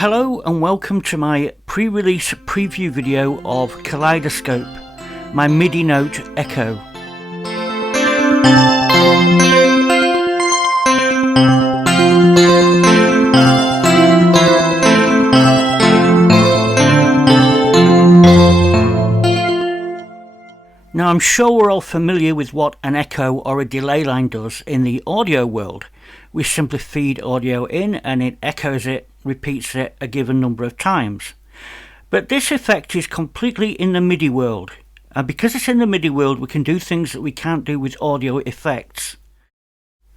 Hello and welcome to my pre-release preview video of Kaleidoscope, my MIDI note Echo. Now I'm sure we're all familiar with what an echo or a delay line does in the audio world. We simply feed audio in and it echoes it, repeats it a given number of times. But this effect is completely in the MIDI world, and because it's in the MIDI world we can do things that we can't do with audio effects.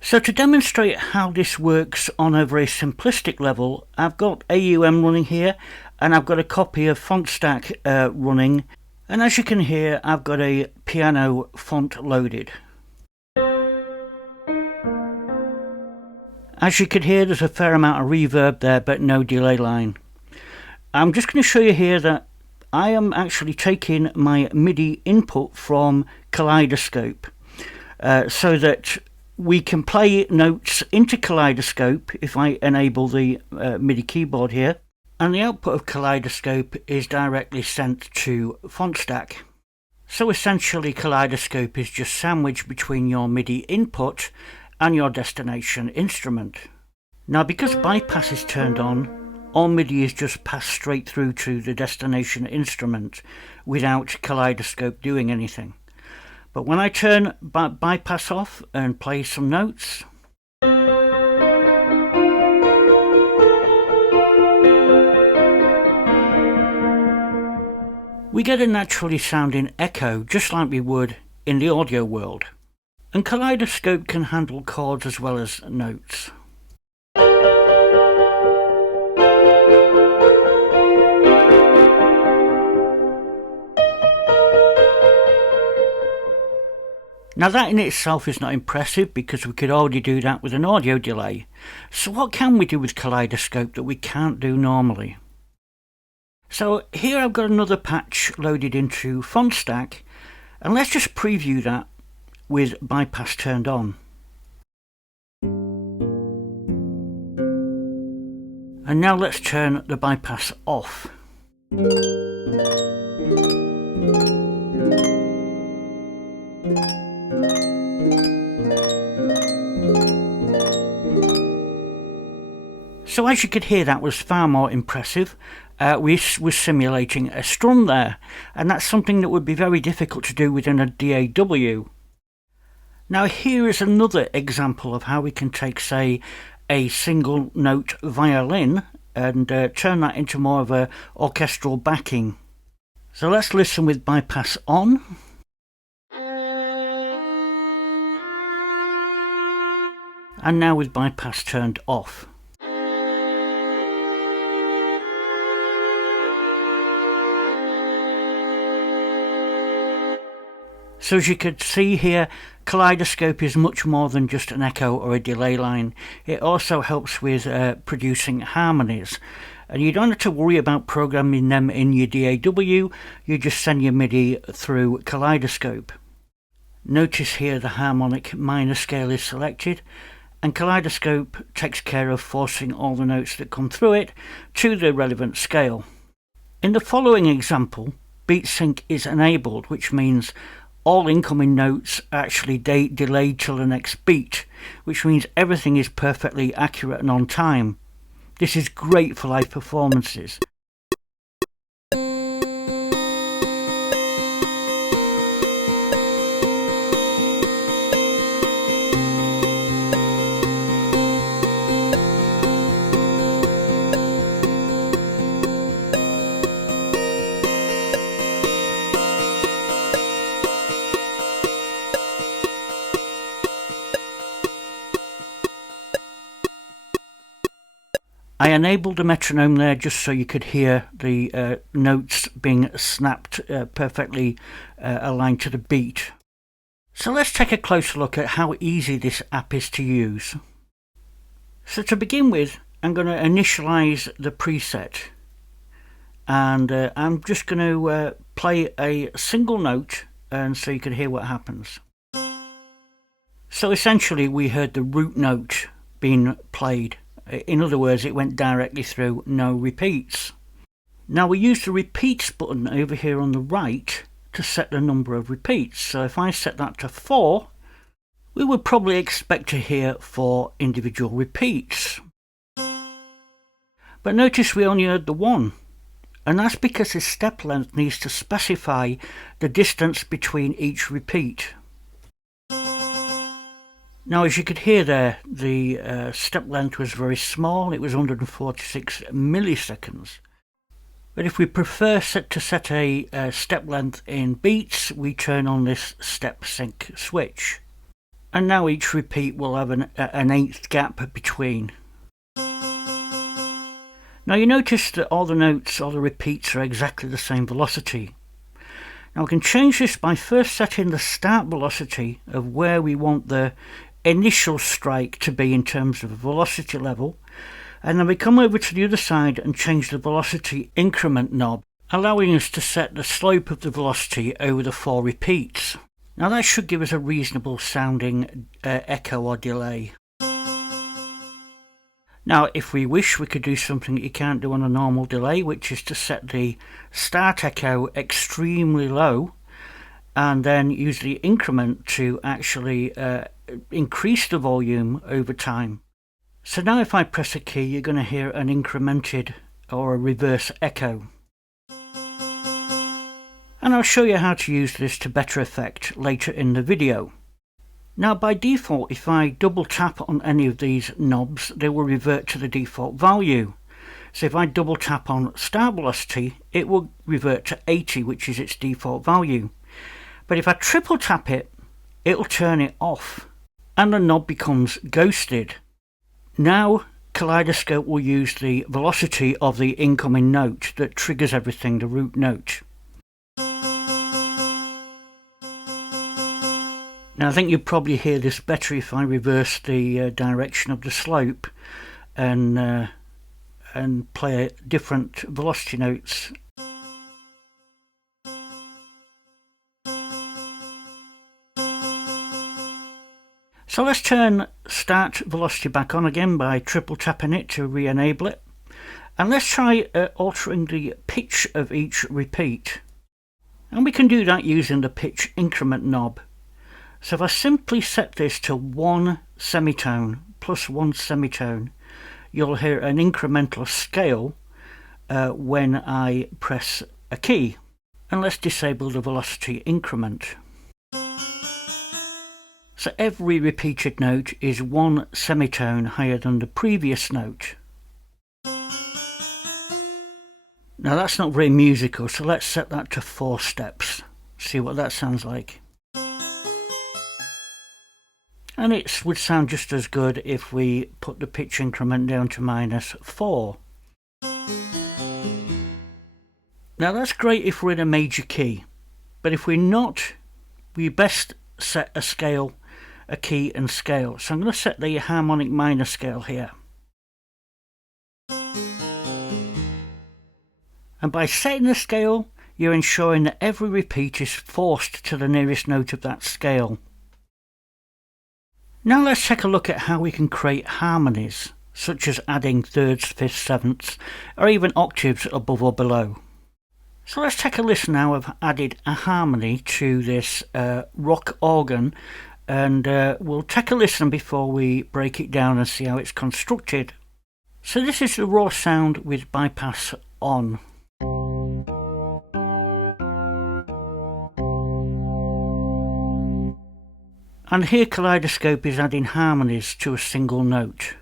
So to demonstrate how this works on a very simplistic level, I've got AUM running here and I've got a copy of FontStack running, and as you can hear I've got a piano font loaded. As you can hear, there's a fair amount of reverb there, but no delay line. I'm just going to show you here that I am actually taking my MIDI input from Kaleidoscope so that we can play notes into Kaleidoscope if I enable the MIDI keyboard here, and the output of Kaleidoscope is directly sent to FontStack. So essentially Kaleidoscope is just sandwiched between your MIDI input and your destination instrument. Now because bypass is turned on, all MIDI is just passed straight through to the destination instrument without Kaleidoscope doing anything. But when I turn bypass off and play some notes, we get a naturally sounding echo just like we would in the audio world. And Kaleidoscope can handle chords as well as notes. Now that in itself is not impressive because we could already do that with an audio delay. So what can we do with Kaleidoscope that we can't do normally? So here I've got another patch loaded into FontStack, and let's just preview that with bypass turned on. And now let's turn the bypass off. So as you could hear, that was far more impressive. We were simulating a strum there, and that's something that would be very difficult to do within a DAW. Now here is another example of how we can take, say, a single note violin and turn that into more of a orchestral backing. So let's listen with bypass on. And now with bypass turned off. So as you could see here, Kaleidoscope is much more than just an echo or a delay line. It also helps with producing harmonies. And you don't have to worry about programming them in your DAW, you just send your MIDI through Kaleidoscope. Notice here the harmonic minor scale is selected, and Kaleidoscope takes care of forcing all the notes that come through it to the relevant scale. In the following example, beat sync is enabled, which means all incoming notes are actually delayed till the next beat, which means everything is perfectly accurate and on time. This is great for live performances. I enabled the metronome there just so you could hear the notes being snapped perfectly aligned to the beat. So let's take a closer look at how easy this app is to use. So to begin with, I'm going to initialize the preset, and I'm just going to play a single note, and so you can hear what happens. So essentially we heard the root note being played. In other words, it went directly through, no repeats. Now we use the repeats button over here on the right to set the number of repeats. So if I set that to 4, we would probably expect to hear 4 individual repeats. But notice we only heard the 1, and that's because the step length needs to specify the distance between each repeat. Now, as you could hear there, the step length was very small. It was 146 milliseconds. But if we prefer to set a step length in beats, we turn on this step sync switch. And now each repeat will have an eighth gap between. Now you notice that all the notes, all the repeats are exactly the same velocity. Now we can change this by first setting the start velocity of where we want the initial strike to be in terms of velocity level, and then we come over to the other side and change the velocity increment knob, allowing us to set the slope of the velocity over the 4 repeats. Now that should give us a reasonable sounding echo or delay. Now if we wish, we could do something that you can't do on a normal delay, which is to set the start echo extremely low and then use the increment to actually increase the volume over time. So now if I press a key, you're going to hear an incremented or a reverse echo. And I'll show you how to use this to better effect later in the video. Now by default, if I double tap on any of these knobs, they will revert to the default value. So if I double tap on start velocity, it will revert to 80, which is its default value. But if I triple tap it, it'll turn it off and the knob becomes ghosted. Now Kaleidoscope will use the velocity of the incoming note that triggers everything, the root note. Now I think you'll probably hear this better if I reverse the direction of the slope and play different velocity notes. So let's turn start velocity back on again by triple tapping it to re-enable it. And let's try altering the pitch of each repeat. And we can do that using the pitch increment knob. So if I simply set this to 1 semitone plus 1 semitone, you'll hear an incremental scale when I press a key. And let's disable the velocity increment. So every repeated note is 1 semitone higher than the previous note. Now that's not very musical, so let's set that to 4 steps. See what that sounds like. And it would sound just as good if we put the pitch increment down to -4. Now that's great if we're in a major key, but if we're not, we best set a scale, a key and scale. So I'm going to set the harmonic minor scale here. And by setting the scale, you're ensuring that every repeat is forced to the nearest note of that scale. Now let's take a look at how we can create harmonies, such as adding thirds, fifths, sevenths, or even octaves above or below. So let's take a listen now. I've added a harmony to this rock organ, and we'll take a listen before we break it down and see how it's constructed. So this is the raw sound with bypass on. And here Kaleidoscope is adding harmonies to a single note.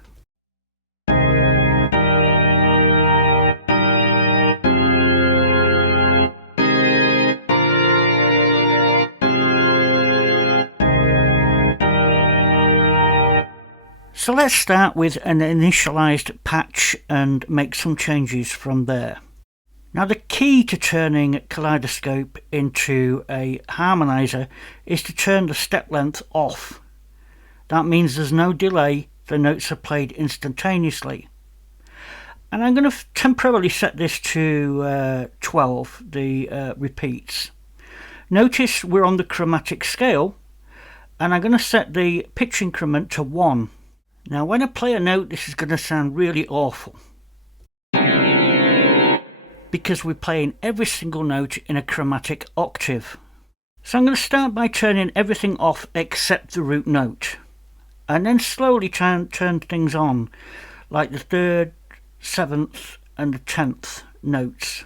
So let's start with an initialized patch and make some changes from there. Now the key to turning Kaleidoscope into a harmonizer is to turn the step length off. That means there's no delay, the notes are played instantaneously. And I'm going to temporarily set this to 12, the repeats. Notice we're on the chromatic scale, and I'm going to set the pitch increment to 1. Now when I play a note, this is going to sound really awful, because we're playing every single note in a chromatic octave. So I'm going to start by turning everything off except the root note, and then slowly turn things on, like the 3rd, 7th and the 10th notes.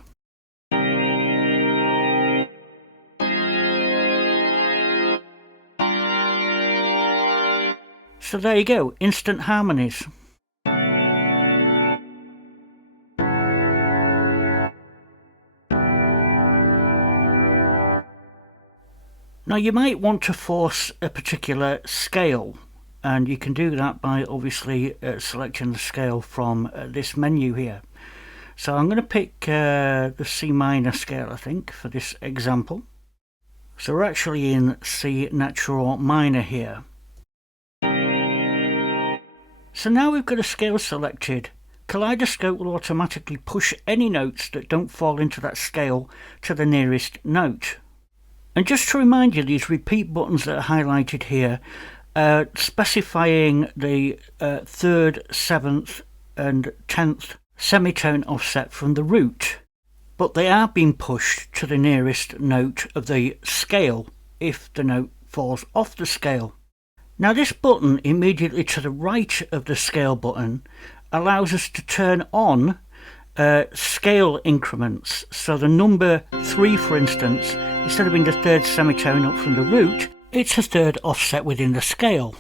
So there you go, instant harmonies. Now you might want to force a particular scale, and you can do that by obviously selecting the scale from this menu here. So I'm going to pick the C minor scale, I think, for this example. So we're actually in C natural minor here. So now we've got a scale selected, Kaleidoscope will automatically push any notes that don't fall into that scale to the nearest note. And just to remind you, these repeat buttons that are highlighted here are specifying the 3rd, 7th and 10th semitone offset from the root, but they are being pushed to the nearest note of the scale if the note falls off the scale. Now this button immediately to the right of the scale button allows us to turn on scale increments. So the number 3, for instance, instead of being the 3rd semitone up from the root, it's a 3rd offset within the scale.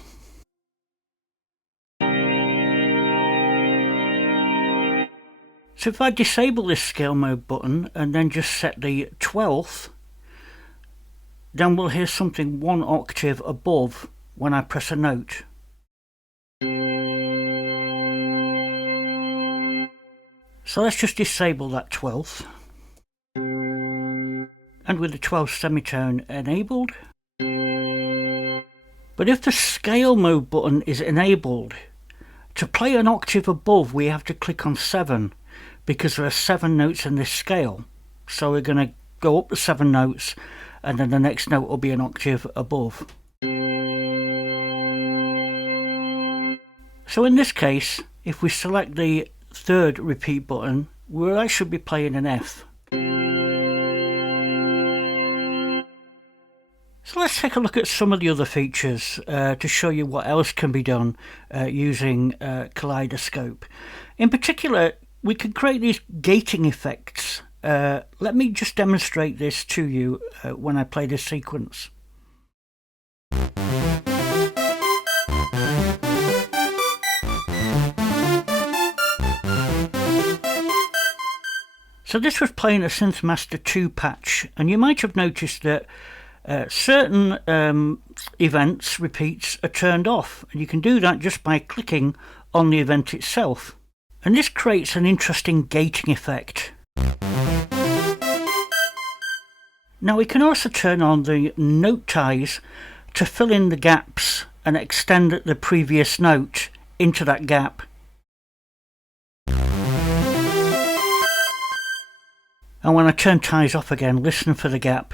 So if I disable this scale mode button and then just set the 12th, then we'll hear something 1 octave above when I press a note. So let's just disable that 12th. And with the 12th semitone enabled. But if the scale mode button is enabled, to play an octave above we have to click on 7, because there are 7 notes in this scale. So we're going to go up the 7 notes, and then the next note will be an octave above. So in this case, if we select the 3rd repeat button, we'll actually be playing an F. So let's take a look at some of the other features to show you what else can be done using Kaleidoscope. In particular, we can create these gating effects. Let me just demonstrate this to you when I play this sequence. So this was playing a SynthMaster 2 patch, and you might have noticed that certain events, repeats, are turned off, and you can do that just by clicking on the event itself. And this creates an interesting gating effect. Now we can also turn on the note ties to fill in the gaps and extend the previous note into that gap. And when I turn ties off again, listen for the gap.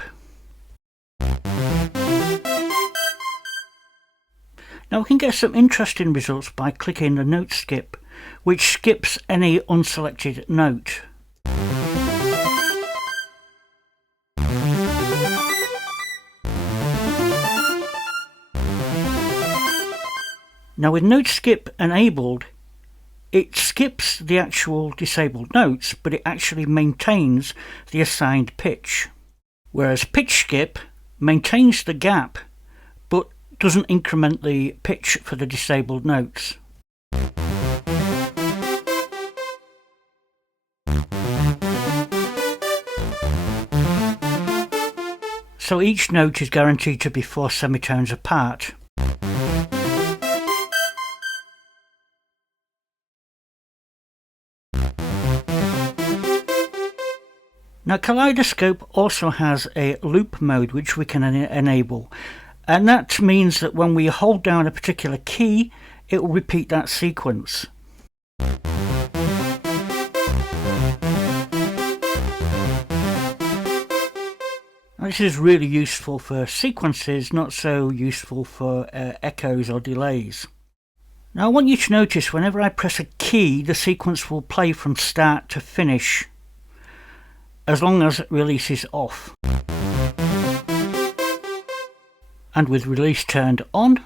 Now we can get some interesting results by clicking the note skip, which skips any unselected note. Now with note skip enabled, it skips the actual disabled notes, but it actually maintains the assigned pitch. Whereas pitch skip maintains the gap, but doesn't increment the pitch for the disabled notes. So each note is guaranteed to be 4 semitones apart. Now Kaleidoscope also has a loop mode which we can enable, and that means that when we hold down a particular key it will repeat that sequence. This is really useful for sequences, not so useful for echoes or delays. Now I want you to notice whenever I press a key, the sequence will play from start to finish, as long as release is off. And with release turned on,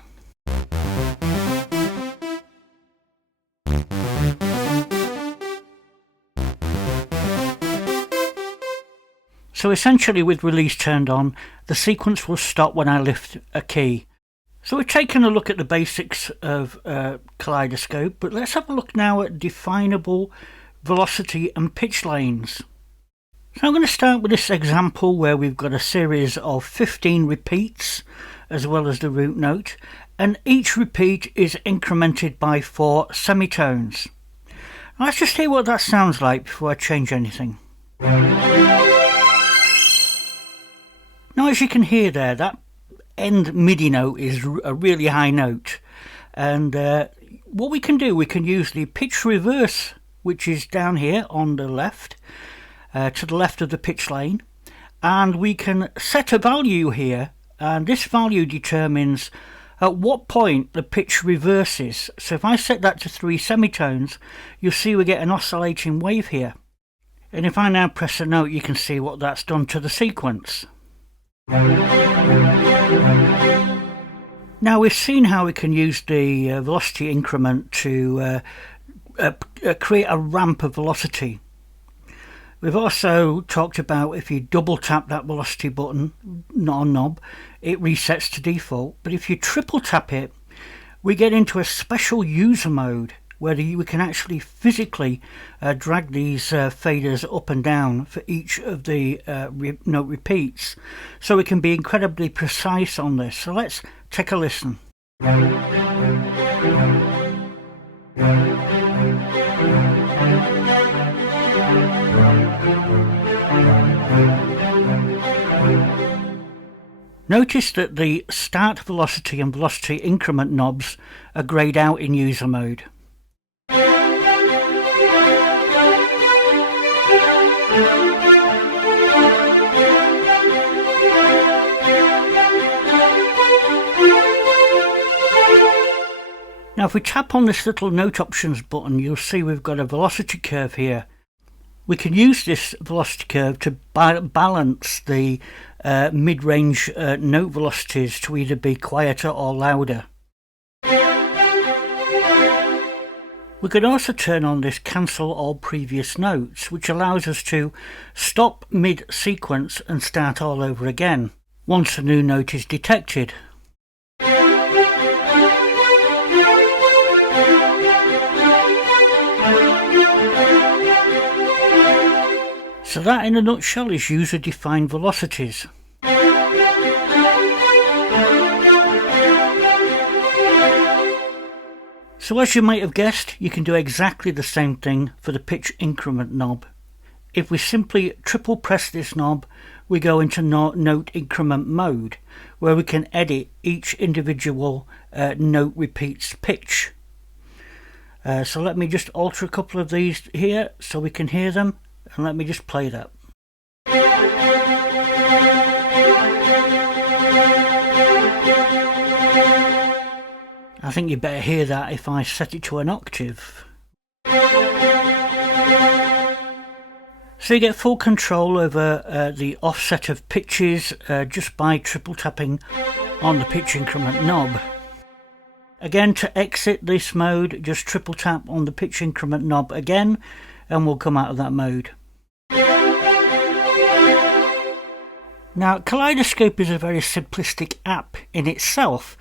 so essentially with release turned on, the sequence will stop when I lift a key. So we've taken a look at the basics of Kaleidoscope, but let's have a look now at definable velocity and pitch lanes. So I'm going to start with this example where we've got a series of 15 repeats as well as the root note, and each repeat is incremented by 4 semitones. Now let's just hear what that sounds like before I change anything. Now as you can hear there, that end MIDI note is a really high note, and what we can do, we can use the pitch reverse, which is down here on the left, to the left of the pitch lane, and we can set a value here, and this value determines at what point the pitch reverses. So if I set that to 3 semitones, you'll see we get an oscillating wave here, and if I now press a note, you can see what that's done to the sequence. Now we've seen how we can use the velocity increment to create a ramp of velocity. We've also talked about if you double tap that velocity button, not a knob, it resets to default, but if you triple tap it, we get into a special user mode where we can actually physically drag these faders up and down for each of the note repeats, so we can be incredibly precise on this. So let's take a listen. Notice that the start velocity and velocity increment knobs are greyed out in user mode. Now if we tap on this little note options button, you'll see we've got a velocity curve here. We can use this velocity curve to balance the mid-range note velocities to either be quieter or louder. We could also turn on this cancel all previous notes, which allows us to stop mid-sequence and start all over again once a new note is detected. So that in a nutshell is user-defined velocities. So as you might have guessed, you can do exactly the same thing for the pitch increment knob. If we simply triple press this knob, we go into note increment mode, where we can edit each individual note repeat's pitch. So let me just alter a couple of these here so we can hear them, and let me just play that. I think you better hear that if I set it to an octave. So you get full control over the offset of pitches just by triple tapping on the pitch increment knob. Again, to exit this mode, just triple tap on the pitch increment knob again, and we'll come out of that mode. Now, Kaleidoscope is a very simplistic app in itself,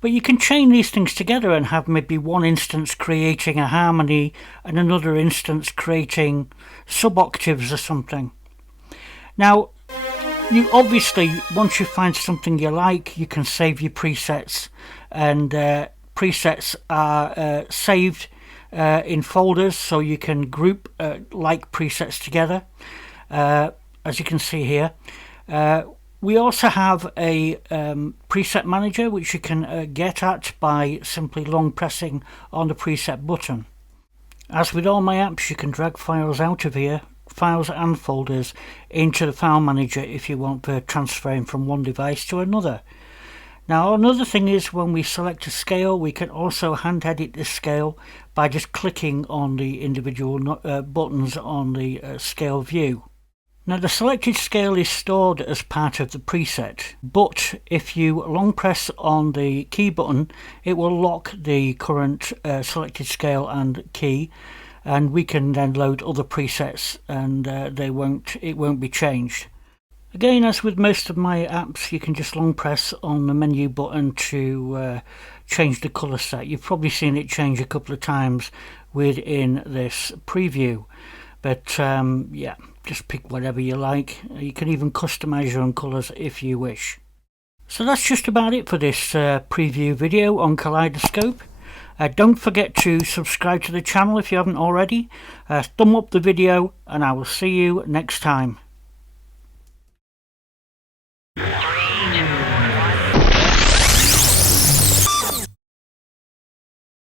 but you can chain these things together and have maybe one instance creating a harmony and another instance creating sub-octaves or something. Now, you obviously, once you find something you like, you can save your presets, and presets are saved in folders, so you can group like presets together. as you can see here. We also have a preset manager which you can get at by simply long pressing on the preset button. As with all my apps, you can drag files out of here, files and folders, into the file manager if you want for transferring from one device to another. Now another thing is, when we select a scale, we can also hand edit the scale by just clicking on the individual buttons on the scale view. Now the selected scale is stored as part of the preset, but if you long press on the key button, it will lock the current selected scale and key, and we can then load other presets and it won't be changed. Again, as with most of my apps, you can just long press on the menu button to change the colour set. You've probably seen it change a couple of times within this preview, but yeah, just pick whatever you like. You can even customize your own colours if you wish. So that's just about it for this preview video on Kaleidoscope. Don't forget to subscribe to the channel if you haven't already. Thumb up the video, and I will see you next time.